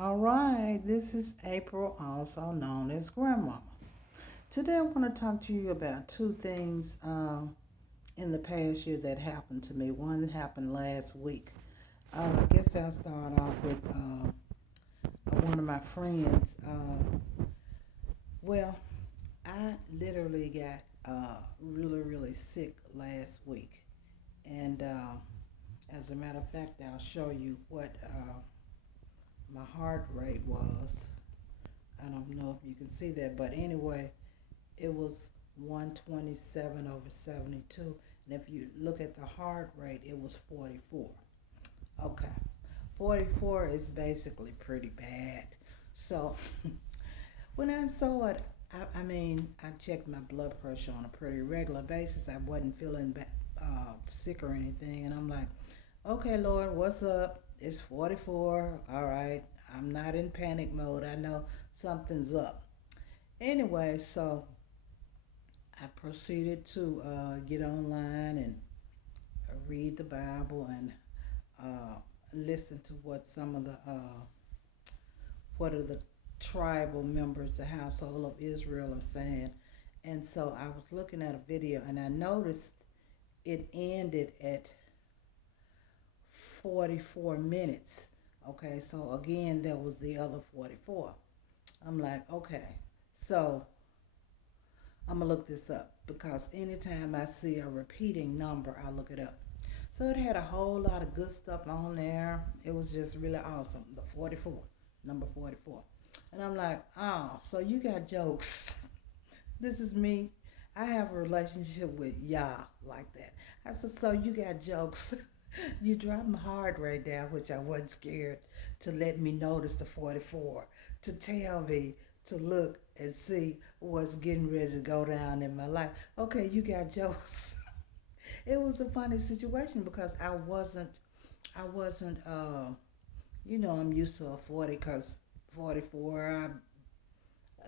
All right, this is April, also known as Grandmama. Today I want to talk to you about two things in the past year that happened to me. One happened last week. I guess I'll start off with one of my friends. Well, I literally got really, really sick last week. And as a matter of fact, I'll show you what my heart rate was. I don't know if you can see that, but anyway, it was 127 over 72. And if you look at the heart rate, it was 44. Okay. 44 is basically pretty bad. So when I saw it, I checked my blood pressure on a pretty regular basis. I wasn't feeling sick or anything. And I'm like, okay, Lord, what's up? It's 44. All right. I'm not in panic mode. I know something's up. Anyway, so I proceeded to get online and read the Bible and listen to what some of the what are the tribal members, the household of Israel, are saying. And so I was looking at a video and I noticed it ended at 44 minutes. Okay, so again, there was the other 44. I'm like, okay, so I'm gonna look this up because anytime I see a repeating number, I look it up. So it had a whole lot of good stuff on there. It was just really awesome. The 44, number 44. And I'm like, oh, so you got jokes. This is me. I have a relationship with Yah like that. I said, so you got jokes. You dropped my heart rate down, which I wasn't scared to let me notice the 44, to tell me to look and see what's getting ready to go down in my life. Okay, you got jokes. It was a funny situation because I wasn't, I'm used to a 40 because 44,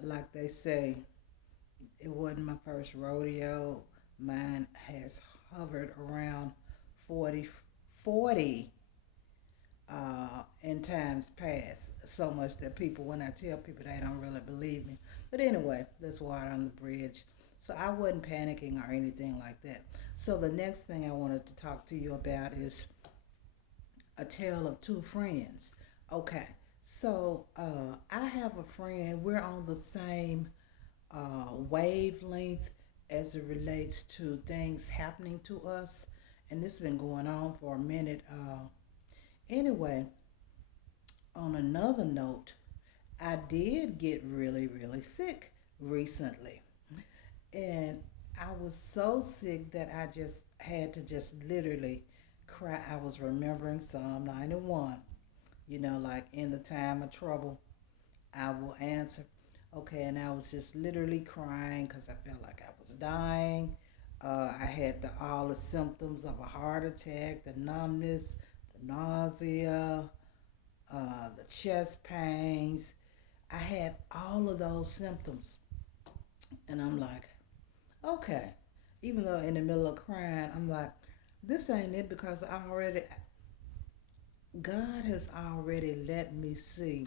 like they say, it wasn't my first rodeo. Mine has hovered around 40, 40 in times past. So much that people, when I tell people, they don't really believe me. But anyway, that's water on the bridge. So I wasn't panicking or anything like that. So the next thing I wanted to talk to you about is a tale of two friends. Okay, so I have a friend. We're on the same wavelength as it relates to things happening to us, and this has been going on for a minute. Anyway, on another note, I did get really, really sick recently, and I was so sick that I just had to just literally cry. I was remembering Psalm 91, like in the time of trouble, I will answer. Okay, and I was just literally crying because I felt like I was dying. I had all the symptoms of a heart attack, the numbness, the nausea, the chest pains. I had all of those symptoms. And I'm like, okay. Even though in the middle of crying, I'm like, this ain't it because God has already let me see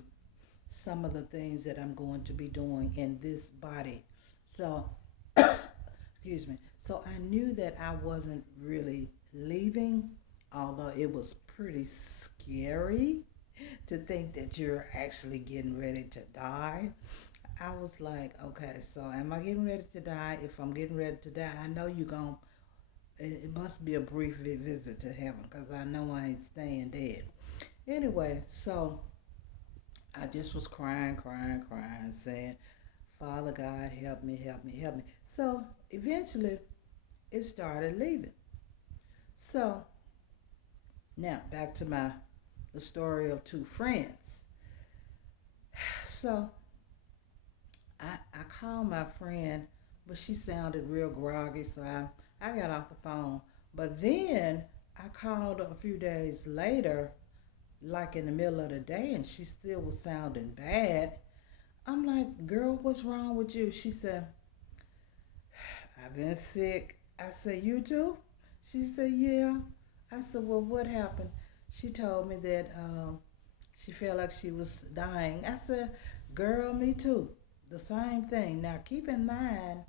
some of the things that I'm going to be doing in this body. So, excuse me. So I knew that I wasn't really leaving, although it was pretty scary to think that you're actually getting ready to die. I was like, okay, so am I getting ready to die? If I'm getting ready to die, I know you're going to, it must be a brief visit to heaven because I know I ain't staying dead. Anyway, so I just was crying, crying, crying, saying, Father God, help me, help me, help me. So eventually it started leaving. So now back to the story of two friends. So I called my friend, but she sounded real groggy, so I got off the phone. But then I called her a few days later, like in the middle of the day, and she still was sounding bad. I'm like, girl, what's wrong with you? She said, I've been sick. I said, you too? She said, yeah. I said, well, what happened? She told me that She felt like she was dying. I said, girl, me too. The same thing. Now, keep in mind,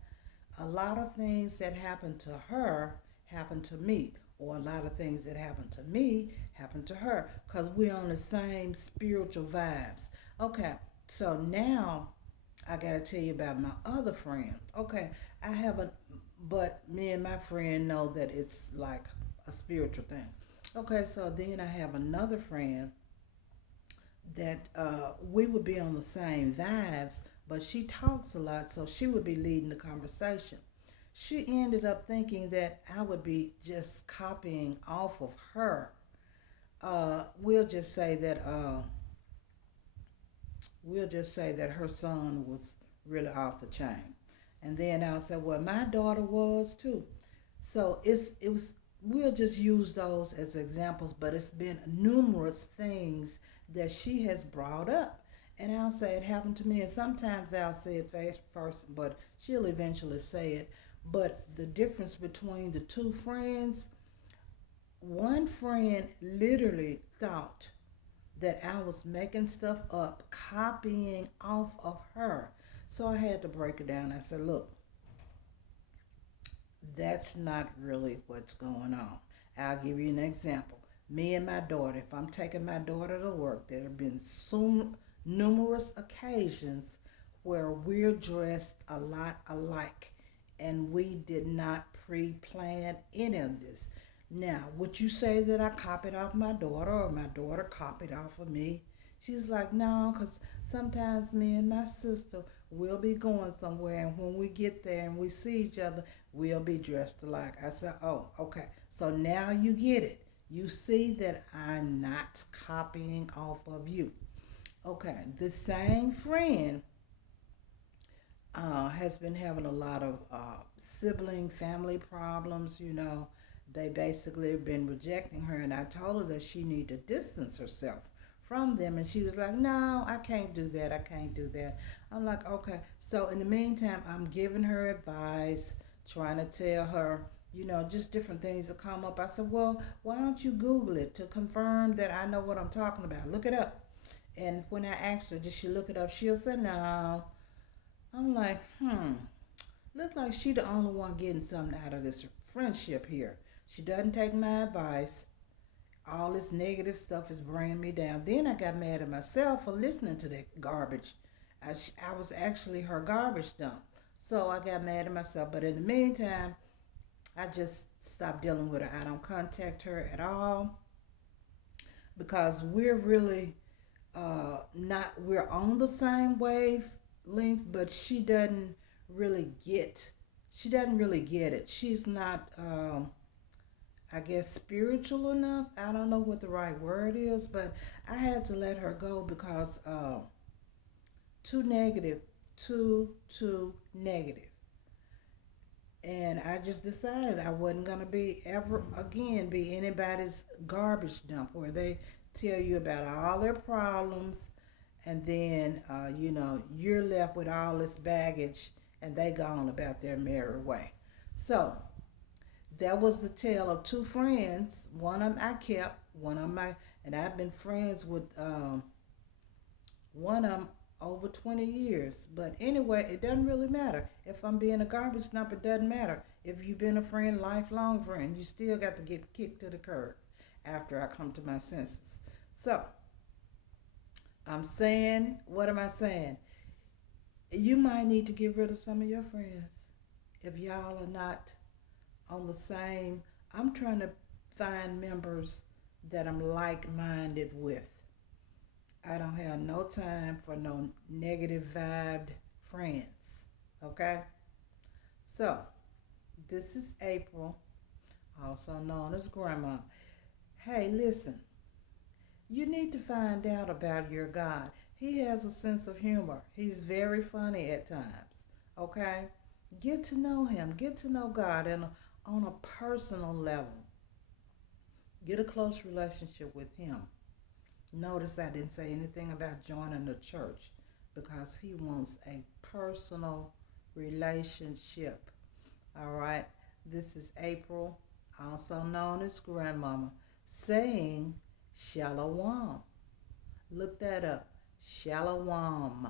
a lot of things that happened to her happened to me, or a lot of things that happened to me happened to her, because we're on the same spiritual vibes. Okay, so now I got to tell you about my other friend. Okay, I haven't, but me and my friend know that it's like a spiritual thing. Okay, so then I have another friend that we would be on the same vibes, but she talks a lot, so she would be leading the conversation. She ended up thinking that I would be just copying off of her. We'll just say that her son was really off the chain, and then I'll say, well, my daughter was too. So it was. We'll just use those as examples, but it's been numerous things that she has brought up. And I'll say it happened to me, and sometimes I'll say it first, but she'll eventually say it. But the difference between the two friends, one friend literally thought that I was making stuff up, copying off of her. So I had to break it down. I said, look, that's not really what's going on. I'll give you an example. Me and my daughter, if I'm taking my daughter to work, there have been numerous occasions where we're dressed a lot alike, and we did not pre plan any of this. Now, would you say that I copied off my daughter or my daughter copied off of me? She's like, no, because sometimes me and my sister will be going somewhere, and when we get there and we see each other, we'll be dressed alike. I said, oh, okay. So now you get it. You see that I'm not copying off of you. Okay, the same friend has been having a lot of sibling family problems. They basically have been rejecting her, and I told her that she need to distance herself from them, and she was like, no, I can't do that, I can't do that. I'm like, okay. So in the meantime, I'm giving her advice, trying to tell her, just different things that come up. I said, well, why don't you Google it to confirm that I know what I'm talking about? Look it up. And when I asked her, did she look it up? She'll say no. I'm like, look like she the only one getting something out of this friendship here. She doesn't take my advice. All this negative stuff is bringing me down. Then I got mad at myself for listening to that garbage. I was actually her garbage dump. So I got mad at myself. But in the meantime, I just stopped dealing with her. I don't contact her at all because we're really we're on the same wavelength, but she doesn't really get it. She's not, I guess, spiritual enough. I don't know what the right word is, but I had to let her go because too negative, too negative. And I just decided I wasn't gonna be ever again be anybody's garbage dump where they tell you about all their problems, and then you're left with all this baggage, and they gone about their merry way. So that was the tale of two friends. One of them I kept, one of them and I've been friends with one of them over 20 years. But anyway, it doesn't really matter. If I'm being a garbage dump, it doesn't matter. If you've been a friend, lifelong friend, you still got to get kicked to the curb after I come to my senses. So, I'm saying, what am I saying? You might need to get rid of some of your friends if y'all are not on the same. I'm trying to find members that I'm like minded with. I don't have no time for no negative vibed friends. Okay? So, this is April, also known as Grandma. Hey, listen, you need to find out about your God. He has a sense of humor. He's very funny at times. Okay? Get to know him. Get to know God on a personal level. Get a close relationship with him. Notice I didn't say anything about joining the church because he wants a personal relationship. All right? This is April, also known as Grandmama, saying Shalom. Look that up. Shalom.